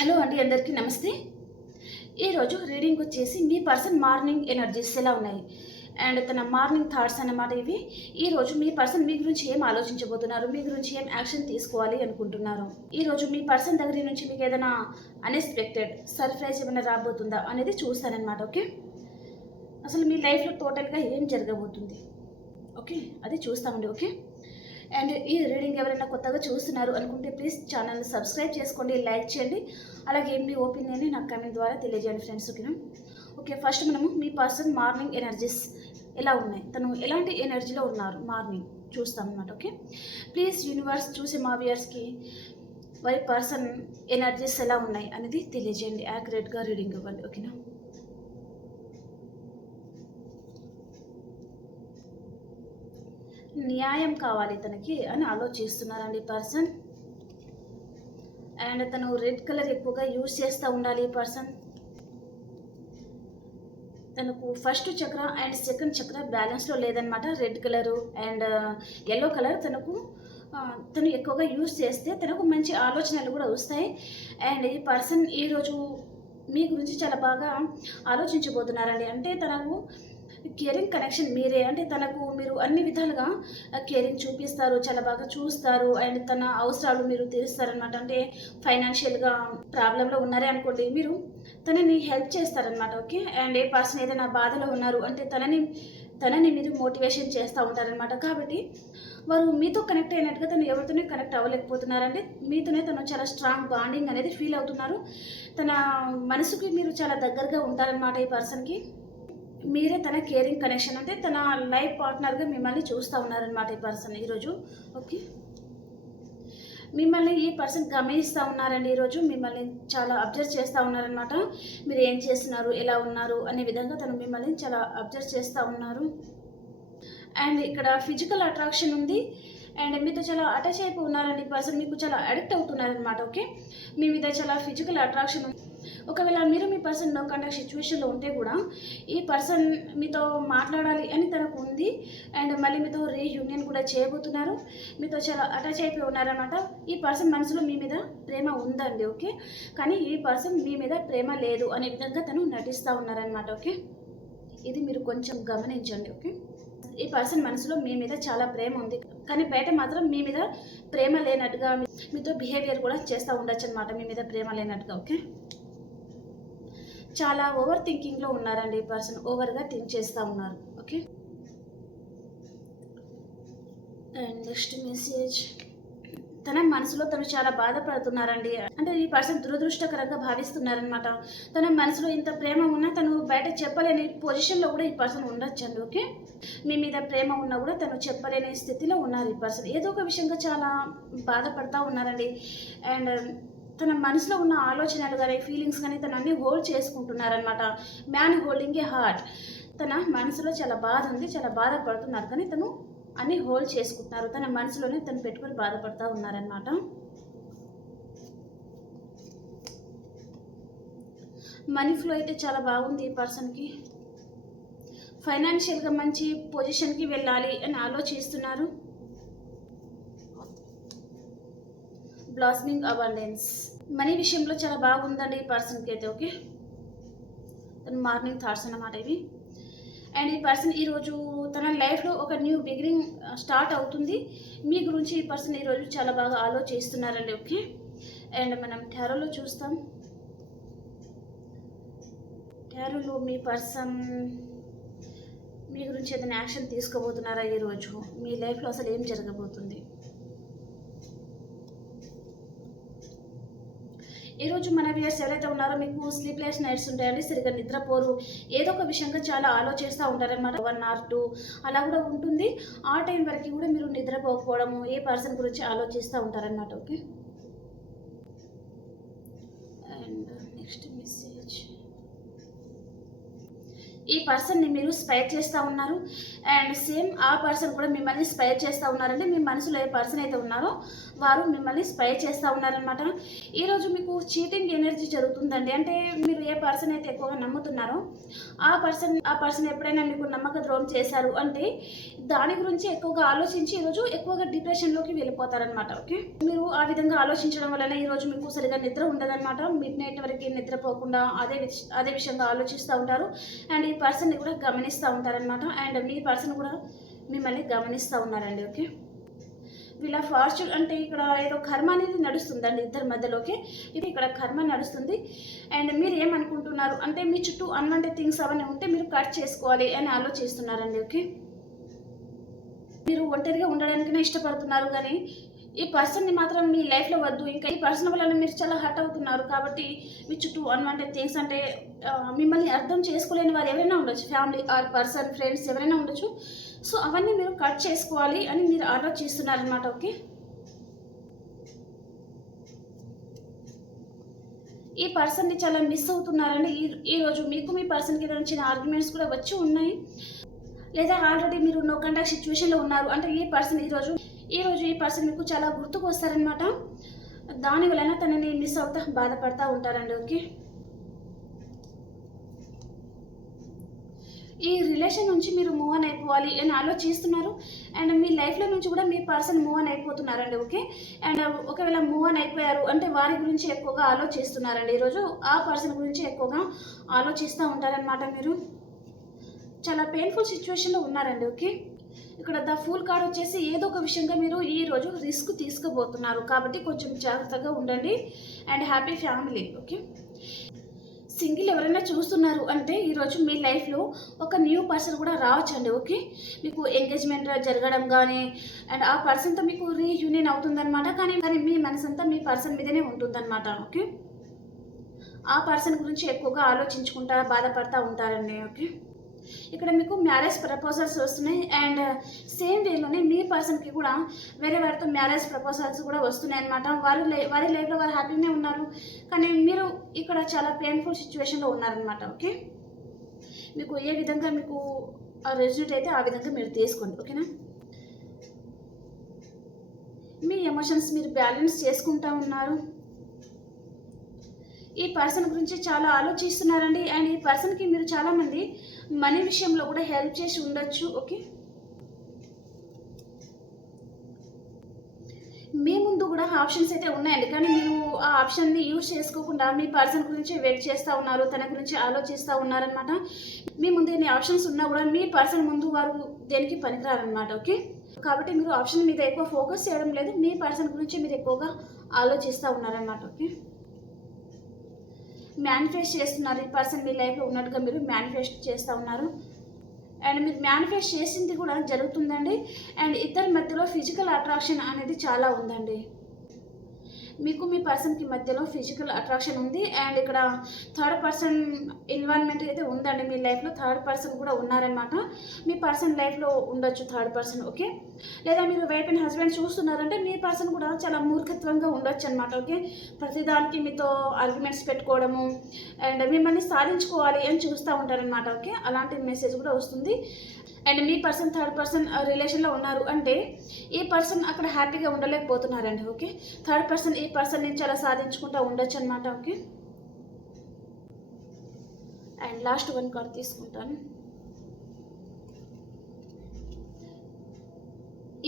Hello అండి, అందరికీ నమస్తే. ఈరోజు రీడింగ్ వచ్చేసి మీ పర్సన్ మార్నింగ్ ఎనర్జీస్ ఎలా ఉన్నాయి అండ్ తన మార్నింగ్ థాట్స్ అన్నమాట ఇవి. ఈరోజు మీ పర్సన్ మీ గురించి ఏం ఆలోచించబోతున్నారు, మీ గురించి ఏం యాక్షన్ తీసుకోవాలి అనుకుంటున్నారు, ఈరోజు మీ పర్సన్ దగ్గర నుంచి మీకు ఏదైనా అన్ఎక్స్పెక్టెడ్ సర్ప్రైజ్ ఏమైనా రాబోతుందా అనేది చూస్తానన్నమాట. ఓకే, అసలు మీ లైఫ్లో టోటల్గా ఏం జరగబోతుంది, ఓకే అది చూస్తామండి. ఓకే, అండ్ ఈ రీడింగ్ ఎవరైనా కొత్తగా చూస్తున్నారు అనుకుంటే ప్లీజ్ ఛానల్ని సబ్స్క్రైబ్ చేసుకోండి, లైక్ చేయండి, అలాగే మీ ఒపీనియన్ని నాకు కామెంట్ ద్వారా తెలియజేయండి ఫ్రెండ్స్. ఓకేనా? ఓకే, ఫస్ట్ మనము మీ పర్సన్ మార్నింగ్ ఎనర్జీస్ ఎలా ఉన్నాయి, తను ఎలాంటి ఎనర్జీలో ఉన్నారు మార్నింగ్ చూస్తాం అన్నమాట. ఓకే, ప్లీజ్ యూనివర్స్ చూసే మా వ్యూయర్స్కి వారి పర్సన్ ఎనర్జీస్ ఎలా ఉన్నాయి అనేది తెలియజేయండి, యాక్యురేట్గా రీడింగ్ ఇవ్వండి. ఓకేనా? న్యాయం కావాలి తనకి అని ఆలోచిస్తున్నారండి పర్సన్. అండ్ తను రెడ్ కలర్ ఎక్కువగా యూజ్ చేస్తూ ఉండాలి ఈ పర్సన్. తనకు ఫస్ట్ చక్ర అండ్ సెకండ్ చక్ర బ్యాలెన్స్లో లేదనమాట. Red colour and yellow colour తను ఎక్కువగా యూజ్ చేస్తే తనకు మంచి ఆలోచనలు కూడా వస్తాయి. అండ్ ఈ పర్సన్ ఈరోజు మీ గురించి చాలా బాగా ఆలోచించబోతున్నారండి. అంటే తనకు కేరింగ్ కనెక్షన్ మీరే, అంటే తనకు మీరు అన్ని విధాలుగా కేరింగ్ చూపిస్తారు, చాలా బాగా చూస్తారు అండ్ తన అవసరాలు మీరు తీరుస్తారనమాట. అంటే ఫైనాన్షియల్గా ప్రాబ్లంలో ఉన్నారే అనుకోండి, మీరు తనని హెల్ప్ చేస్తారనమాట. ఓకే, అండ్ ఏ పర్సన్ ఏదైనా బాధలో ఉన్నారు అంటే తనని మీరు మోటివేషన్ చేస్తూ ఉంటారనమాట. కాబట్టి వారు మీతో కనెక్ట్ అయినట్టుగా తను ఎవరితోనే కనెక్ట్ అవ్వలేకపోతున్నారంటే మీతోనే తను చాలా స్ట్రాంగ్ బాండింగ్ అనేది ఫీల్ అవుతున్నారు. తన మనసుకి మీరు చాలా దగ్గరగా ఉంటారనమాట. ఈ పర్సన్కి మీరే తన కేరింగ్ కనెక్షన్, అంటే తన లైఫ్ పార్ట్నర్గా మిమ్మల్ని చూస్తూ ఉన్నారనమాట ఈ పర్సన్ ఈరోజు. ఓకే, మిమ్మల్ని ఈ పర్సన్ గమనిస్తూ ఉన్నారండి ఈరోజు. మిమ్మల్ని చాలా అబ్జర్వ్ చేస్తూ ఉన్నారనమాట. మీరు ఏం చేస్తున్నారు, ఎలా ఉన్నారు అనే విధంగా తను మిమ్మల్ని చాలా అబ్జర్వ్ చేస్తూ ఉన్నారు. అండ్ ఇక్కడ ఫిజికల్ అట్రాక్షన్ ఉంది అండ్ మీతో చాలా అటాచ్ అయిపోయి ఉన్నారండి ఈ పర్సన్. మీకు చాలా అడిక్ట్ అవుతున్నారనమాట. ఓకే, మీ మీద చాలా ఫిజికల్ అట్రాక్షన్ ఉంది. ఒకవేళ మీరు మీ పర్సన్ నో కాంటాక్ట్ సిచ్యువేషన్లో ఉంటే కూడా ఈ పర్సన్ మీతో మాట్లాడాలి అని తనకు ఉంది అండ్ మళ్ళీ మీతో రీయూనియన్ కూడా చేయబోతున్నారు. మీతో చాలా అటాచ్ అయిపోయి ఉన్నారనమాట. ఈ పర్సన్ మనసులో మీ మీద ప్రేమ ఉందండి. ఓకే, కానీ ఈ పర్సన్ మీ మీద ప్రేమ లేదు అనే విధంగా తను నటిస్తూ ఉన్నారనమాట. ఓకే, ఇది మీరు కొంచెం గమనించండి. ఓకే, ఈ పర్సన్ మనసులో మీ మీద చాలా ప్రేమ ఉంది కానీ బయట మాత్రం మీ మీద ప్రేమ లేనట్టుగా మీతో బిహేవియర్ కూడా చేస్తూ ఉండొచ్చు అనమాట, మీ మీద ప్రేమ లేనట్టుగా. ఓకే, చాలా ఓవర్ థింకింగ్లో ఉన్నారండి ఈ పర్సన్, ఓవర్గా థింక్ చేస్తూ ఉన్నారు. ఓకే, అండ్ నెక్స్ట్ మెసేజ్, తన మనసులో తను చాలా బాధపడుతున్నారండి. అంటే ఈ పర్సన్ దురదృష్టకరంగా భావిస్తున్నారనమాట. తన మనసులో ఇంత ప్రేమ ఉన్నా తను బయట చెప్పలేని పొజిషన్లో కూడా ఈ పర్సన్ ఉండొచ్చండి. ఓకే, మీ మీద ప్రేమ ఉన్నా కూడా తను చెప్పలేని స్థితిలో ఉన్నారు ఈ పర్సన్. ఏదో ఒక విషయంగా చాలా బాధపడతా ఉన్నారండి. అండ్ తన మనసులో ఉన్న ఆలోచనలు కానీ ఫీలింగ్స్ కానీ తను అన్నీ హోల్డ్ చేసుకుంటున్నారనమాట. Man holding a heart. తన మనసులో చాలా బాధ ఉంది, చాలా బాధపడుతున్నారు కానీ తను అన్నీ హోల్డ్ చేసుకుంటున్నారు. తన మనసులోనే తను పెట్టుకొని బాధపడుతూ ఉన్నారనమాట. మనీ ఫ్లో అయితే చాలా బాగుంది ఈ పర్సన్కి. ఫైనాన్షియల్గా మంచి పొజిషన్కి వెళ్ళాలి అని ఆలోచిస్తున్నారు. బ్లాస్మింగ్ అబండెన్స్, మనీ విషయంలో చాలా బాగుందండి ఈ పర్సన్కి అయితే. ఓకే, తన మార్నింగ్ థాట్స్ అన్నమాట ఇవి. అండ్ ఈ పర్సన్ ఈరోజు తన లైఫ్లో ఒక న్యూ బిగినింగ్ స్టార్ట్ అవుతుంది. మీ గురించి ఈ పర్సన్ ఈరోజు చాలా బాగా ఆలోచిస్తున్నారండి. ఓకే, అండ్ మనం టారోలో చూస్తాం. టారోలో మీ పర్సన్ మీ గురించి ఏదైనా యాక్షన్ తీసుకోబోతున్నారా ఈరోజు, మీ లైఫ్లో అసలు ఏం జరగబోతుంది. ఈరోజు మన వ్యూయర్స్ ఎవరైతే ఉన్నారో మీకు స్లీప్లెస్ నైట్స్ ఉంటాయండి, సరిగ్గా నిద్రపోరు, ఏదో ఒక విషయంగా చాలా ఆలోచిస్తూ ఉంటారనమాట. 1 or 2 అలా కూడా ఉంటుంది. ఆ టైం వరకు కూడా మీరు నిద్రపోకపోవడము, ఏ పర్సన్ గురించి ఆలోచిస్తూ ఉంటారనమాట. ఓకే, అండ్ నెక్స్ట్ మెసేజ్, ఈ పర్సన్ని మీరు స్పైర్ చేస్తూ ఉన్నారు అండ్ సేమ్ ఆ పర్సన్ కూడా మిమ్మల్ని స్పైర్ చేస్తూ ఉన్నారంటే మీ మనసులో ఏ పర్సన్ అయితే ఉన్నారో వారు మిమ్మల్ని స్పై చేస్తూ ఉన్నారనమాట. ఈరోజు మీకు చీటింగ్ ఎనర్జీ జరుగుతుందండి. అంటే మీరు ఏ పర్సన్ అయితే ఎక్కువగా నమ్ముతున్నారో ఆ పర్సన్ ఎప్పుడైనా మీకు నమ్మక ద్రోహం చేశారు అంటే దాని గురించి ఎక్కువగా ఆలోచించి ఈరోజు ఎక్కువగా డిప్రెషన్లోకి వెళ్ళిపోతారనమాట. ఓకే, మీరు ఆ విధంగా ఆలోచించడం వలన ఈరోజు మీకు సరిగా నిద్ర ఉండదన్నమాట. మిడ్ నైట్ వరకు నిద్రపోకుండా అదే విషయంగా ఆలోచిస్తూ ఉంటారు. అండ్ ఈ పర్సన్ని కూడా గమనిస్తూ ఉంటారనమాట. అండ్ మీ పర్సన్ కూడా మిమ్మల్ని గమనిస్తూ ఉన్నారండి. ఓకే, వీళ్ళ ఫార్చ్యూన్ అంటే ఇక్కడ ఏదో కర్మ అనేది నడుస్తుందండి ఇద్దరి మధ్యలోకి. ఇది ఇక్కడ కర్మ నడుస్తుంది. అండ్ మీరు ఏమనుకుంటున్నారు అంటే మీ చుట్టూ అన్వాంటెడ్ థింగ్స్ అవన్నీ ఉంటే మీరు కట్ చేసుకోవాలి అని ఆలోచిస్తున్నారండి. ఓకే, మీరు ఒంటరిగా ఉండడానికైనా ఇష్టపడుతున్నారు కానీ ఈ పర్సన్ని మాత్రం మీ లైఫ్లో వద్దు. ఇంకా ఈ పర్సన్ వల్ల మీరు చాలా హర్ట్ అవుతున్నారు కాబట్టి మీ చుట్టూ అన్వాంటెడ్ థింగ్స్ అంటే మిమ్మల్ని అర్థం చేసుకోలేని వారు ఎవరైనా ఉండొచ్చు, ఫ్యామిలీ ఆర్ పర్సన్, ఫ్రెండ్స్ ఎవరైనా ఉండొచ్చు. సో అవన్నీ మీరు కట్ చేసుకోవాలి అని మీరు ఆలోచిస్తున్నారనమాట. ఓకే, ఈ పర్సన్ని చాలా మిస్ అవుతున్నారండి. ఈరోజు మీకు మీ పర్సన్కి ఏదైనా చిన్న ఆర్గ్యుమెంట్స్ కూడా వచ్చి ఉన్నాయి, లేదా ఆల్రెడీ మీరు నో కాంటాక్ట్ సిచ్యువేషన్లో ఉన్నారు అంటే ఈ పర్సన్ ఈరోజు ఈ పర్సన్ మీకు చాలా గుర్తుకు వస్తారనమాట. దాని వలన తనని మిస్ అవుతా బాధపడతా ఉంటారండి. ఓకే, ఈ రిలేషన్ నుంచి మీరు మూవ్ ఆన్ అయిపోవాలి అని ఆలోచిస్తున్నారు. అండ్ మీ లైఫ్లో నుంచి కూడా మీ పర్సన్ మూవ్ ఆన్ అయిపోతున్నారండి. ఓకే, అండ్ ఒకవేళ మూవ్ ఆన్ అయిపోయారు అంటే వారి గురించి ఎక్కువగా ఆలోచిస్తున్నారండి. ఈరోజు ఆ పర్సన్ గురించి ఎక్కువగా ఆలోచిస్తూ ఉంటారనమాట. మీరు చాలా పెయిన్ఫుల్ సిచ్యువేషన్లో ఉన్నారండి. ఓకే, ఇక్కడ ద ఫూల్ కార్డ్ వచ్చేసి ఏదో ఒక విషయంగా మీరు ఈరోజు రిస్క్ తీసుకోబోతున్నారు కాబట్టి కొంచెం జాగ్రత్తగా ఉండండి. And happy family. Okay, single ఎవరైనా చూస్తున్నారు అంటే ఈరోజు మీ లైఫ్లో ఒక న్యూ పర్సన్ కూడా రావచ్చండి. ఓకే, మీకు ఎంగేజ్మెంట్ జరగడం కానీ అండ్ ఆ పర్సన్తో మీకు రీయూనియన్ అవుతుందన్నమాట. కానీ మీ మనసంతా మీ పర్సన్ మీదనే ఉంటుందన్నమాట. ఓకే, ఆ పర్సన్ గురించి ఎక్కువగా ఆలోచించుకుంటా బాధపడతా ఉంటారండి. ఓకే, ఇక్కడ మీకు మ్యారేజ్ ప్రపోజల్స్ వస్తున్నాయి. అండ్ సేమ్ వేలోనే మీ పర్సన్కి కూడా వేరే వారితో మ్యారేజ్ ప్రపోజల్స్ కూడా వస్తున్నాయి అనమాట. వారి లైఫ్లో వారు హ్యాపీగానే ఉన్నారు కానీ మీరు ఇక్కడ చాలా పెయిన్ఫుల్ సిచ్యువేషన్లో ఉన్నారనమాట. ఓకే, మీకు ఏ విధంగా మీకు రెజ్యూట్ అయితే ఆ విధంగా మీరు తీసుకోండి. ఓకేనా, మీ ఎమోషన్స్ మీరు బ్యాలెన్స్ చేసుకుంటూ ఉన్నారు. ఈ పర్సన్ గురించి చాలా ఆలోచిస్తున్నారండి. అండ్ ఈ పర్సన్కి మీరు చాలామంది మనీ విషయంలో కూడా హెల్ప్ చేసి ఉండొచ్చు. ఓకే, మీ ముందు కూడా ఆప్షన్స్ అయితే ఉన్నాయండి కానీ మీరు ఆ ఆప్షన్ని యూజ్ చేసుకోకుండా మీ పర్సన్ గురించి వెయిట్ చేస్తూ ఉన్నారు, తన గురించి ఆలోచిస్తూ ఉన్నారనమాట. మీ ముందు ఎన్ని ఆప్షన్స్ ఉన్నా కూడా మీ పర్సన్ ముందు వారు దేనికి పనికిరారనమాట. ఓకే, కాబట్టి మీరు ఆప్షన్ మీద ఎక్కువ ఫోకస్ చేయడం లేదు, మీ పర్సన్ గురించి మీరు ఎక్కువగా ఆలోచిస్తూ ఉన్నారనమాట. ఓకే, మేనిఫెస్ట్ చేస్తున్నారు. ఈ పర్సన్ మీ లైఫ్లో ఉన్నట్టుగా మీరు మేనిఫెస్ట్ చేస్తూ ఉన్నారు. అండ్ మీరు మేనిఫెస్ట్ చేసింది కూడా జరుగుతుందండి. అండ్ ఇద్దరి మధ్యలో ఫిజికల్ అట్రాక్షన్ అనేది చాలా ఉందండి. మీకు మీ పర్సన్కి మధ్యలో ఫిజికల్ అట్రాక్షన్ ఉంది. అండ్ ఇక్కడ థర్డ్ పర్సన్ ఇన్వాల్వ్మెంట్ అయితే ఉందండి. మీ లైఫ్లో థర్డ్ పర్సన్ కూడా ఉన్నారనమాట. మీ పర్సన్ లైఫ్లో ఉండొచ్చు థర్డ్ పర్సన్. ఓకే, లేదా మీరు వైఫ్ అండ్ హస్బెండ్ చూస్తున్నారంటే మీ పర్సన్ కూడా చాలా మూర్ఖత్వంగా ఉండొచ్చు అనమాట. ఓకే, ప్రతిదానికి మీతో ఆర్గ్యుమెంట్స్ పెట్టుకోవడము అండ్ మిమ్మల్ని సాధించుకోవాలి అని చూస్తూ ఉంటారనమాట. ఓకే, అలాంటి మెసేజ్ కూడా వస్తుంది. And me person third person రిలేషన్లో ఉన్నారు అంటే ఈ పర్సన్ అక్కడ హ్యాపీగా ఉండలేకపోతున్నారండి. ఓకే, థర్డ్ పర్సన్ ఈ పర్సన్ని చాలా సాధించుకుంటూ ఉండొచ్చు అనమాట. Okay, and last one card తీసుకుంటాను.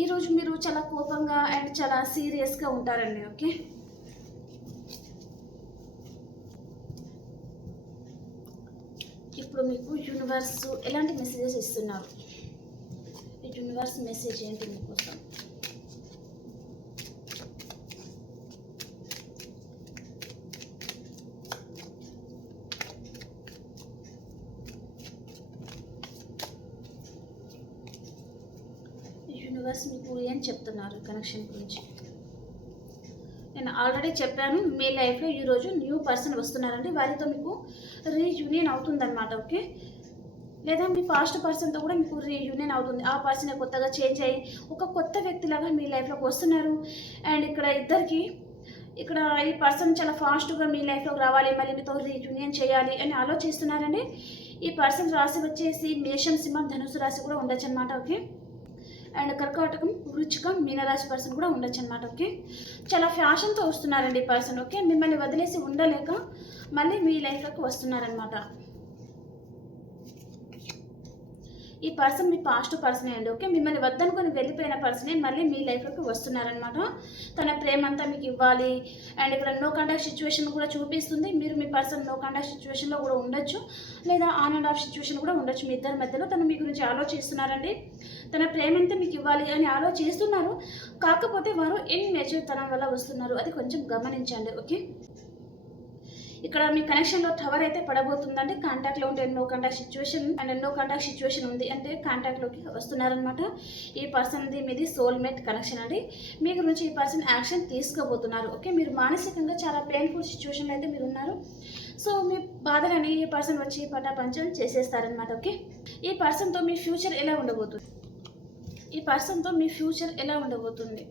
ఈరోజు మీరు చాలా కోపంగా అండ్ చాలా సీరియస్గా ఉంటారండి. ఓకే, ఇప్పుడు మీకు యూనివర్స్ ఎలాంటి మెసేజెస్ ఇస్తున్నారు? ఈ యూనివర్స్ మెసేజ్ ఏంటి మీకోసం? యూనివర్స్ మీకు ఏం చెప్తున్నారు కనెక్షన్ గురించి? నేను ఆల్రెడీ చెప్పాను, మీ లైఫ్లో ఈరోజు న్యూ పర్సన్ వస్తున్నారండి. వారితో మీకు రీయూనియన్ అవుతుందన్నమాట. ఓకే, లేదా మీ పాస్ట్ పర్సన్తో కూడా మీకు రీయూనియన్ అవుతుంది. ఆ పర్సన్ కొత్తగా చేంజ్ అయ్యి ఒక కొత్త వ్యక్తిలాగా మీ లైఫ్లోకి వస్తున్నారు. అండ్ ఇక్కడ ఈ పర్సన్ చాలా ఫాస్ట్గా మీ లైఫ్లోకి రావాలి, మళ్ళీ మీతో రీయూనియన్ చేయాలి అని ఆలోచిస్తున్నారండి. ఈ పర్సన్ రాశి వచ్చేసి మేషం, సింహం, ధనుసు రాశి కూడా ఉండొచ్చు అనమాట. ఓకే, అండ్ కర్కాటకం, వృచ్చికం, మీనరాశి పర్సన్ కూడా ఉండొచ్చు అనమాట. ఓకే, చాలా ఫ్యాషన్తో వస్తున్నారండి ఈ పర్సన్. ఓకే, మిమ్మల్ని వదిలేసి ఉండలేక మళ్ళీ మీ లైఫ్లోకి వస్తున్నారనమాట. ఈ పర్సన్ మీ పాస్ట్ పర్సనే అండి. ఓకే, మిమ్మల్ని వద్దనుకొని వెళ్ళిపోయిన పర్సనే మళ్ళీ మీ లైఫ్లోకి వస్తున్నారనమాట. తన ప్రేమ అంతా మీకు ఇవ్వాలి. అండ్ ఇక్కడ నో కాంటాక్ట్ సిచ్యువేషన్ కూడా చూపిస్తుంది. మీరు మీ పర్సన్ నో కాంటాక్ట్ సిచ్యువేషన్లో కూడా ఉండొచ్చు, లేదా ఆన్ అండ్ ఆఫ్ సిచ్యువేషన్ కూడా ఉండొచ్చు. మీ ఇద్దరి మధ్యలో తను మీ గురించి ఆలోచిస్తున్నారండి. తన ప్రేమ అంతా మీకు ఇవ్వాలి అని ఆలోచిస్తున్నారు. కాకపోతే వారు ఇన్మెచ్యూర్ తనం వల్ల వస్తున్నారు. అది కొంచెం గమనించండి. ఓకే, ఇక్కడ మీ కనెక్షన్లో టవర్ అయితే పడబోతుందండి. కాంటాక్ట్లో ఉంటే no contact situation and no contact situation ఉంది అంటే కాంటాక్ట్లోకి వస్తున్నారనమాట. ఈ పర్సన్ది మీది సోల్మేట్ కనెక్షన్ అండి. మీ గురించి ఈ పర్సన్ యాక్షన్ తీసుకోబోతున్నారు. ఓకే, మీరు మానసికంగా చాలా పెయిన్ఫుల్ సిచ్యువేషన్లో అయితే మీరు ఉన్నారు. సో మీ బాధలని ఈ పర్సన్ వచ్చి పటాపంచం చేసేస్తారనమాట. ఓకే, ఈ పర్సన్తో మీ ఫ్యూచర్ ఎలా ఉండబోతుంది? ఈ పర్సన్తో మీ ఫ్యూచర్ ఎలా ఉండబోతుంది?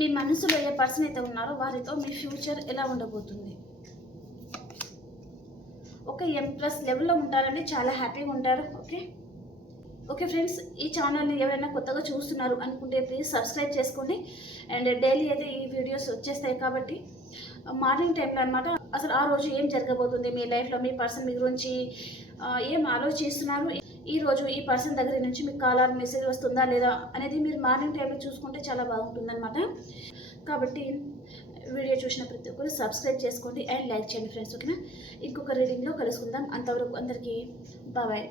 మీ మనసులో ఏ పర్సన్ అయితే ఉన్నారో వారితో మీ ఫ్యూచర్ ఎలా ఉండబోతుంది? ఒక M+ లెవెల్లో ఉంటారండి, చాలా హ్యాపీగా ఉంటారు. ఓకే ఫ్రెండ్స్, ఈ ఛానల్ని ఎవరైనా కొత్తగా చూస్తున్నారు అనుకుంటే ప్లీజ్ సబ్స్క్రైబ్ చేసుకోండి. అండ్ డైలీ అయితే ఈ వీడియోస్ వచ్చేస్తాయి కాబట్టి మార్నింగ్ టైంలో అనమాట అసలు ఆ రోజు ఏం జరగబోతుంది మీ లైఫ్లో, మీ పర్సన్ మీ గురించి ఏం ఆలోచిస్తున్నారు, ఈరోజు ఈ పర్సన్ దగ్గర నుంచి మీకు కాల్ ఆర్ మెసేజ్ వస్తుందా లేదా అనేది మీరు మార్నింగ్ టైంలో చూసుకుంటే చాలా బాగుంటుందన్నమాట. కాబట్టి వీడియో చూసిన ప్రతి ఒక్కరు సబ్స్క్రైబ్ చేసుకోండి అండ్ లైక్ చేయండి ఫ్రెండ్స్. ఓకేనా, ఇంకొక రీడింగ్లో కలుసుకుందాం. అంతవరకు అందరికీ బాయ్.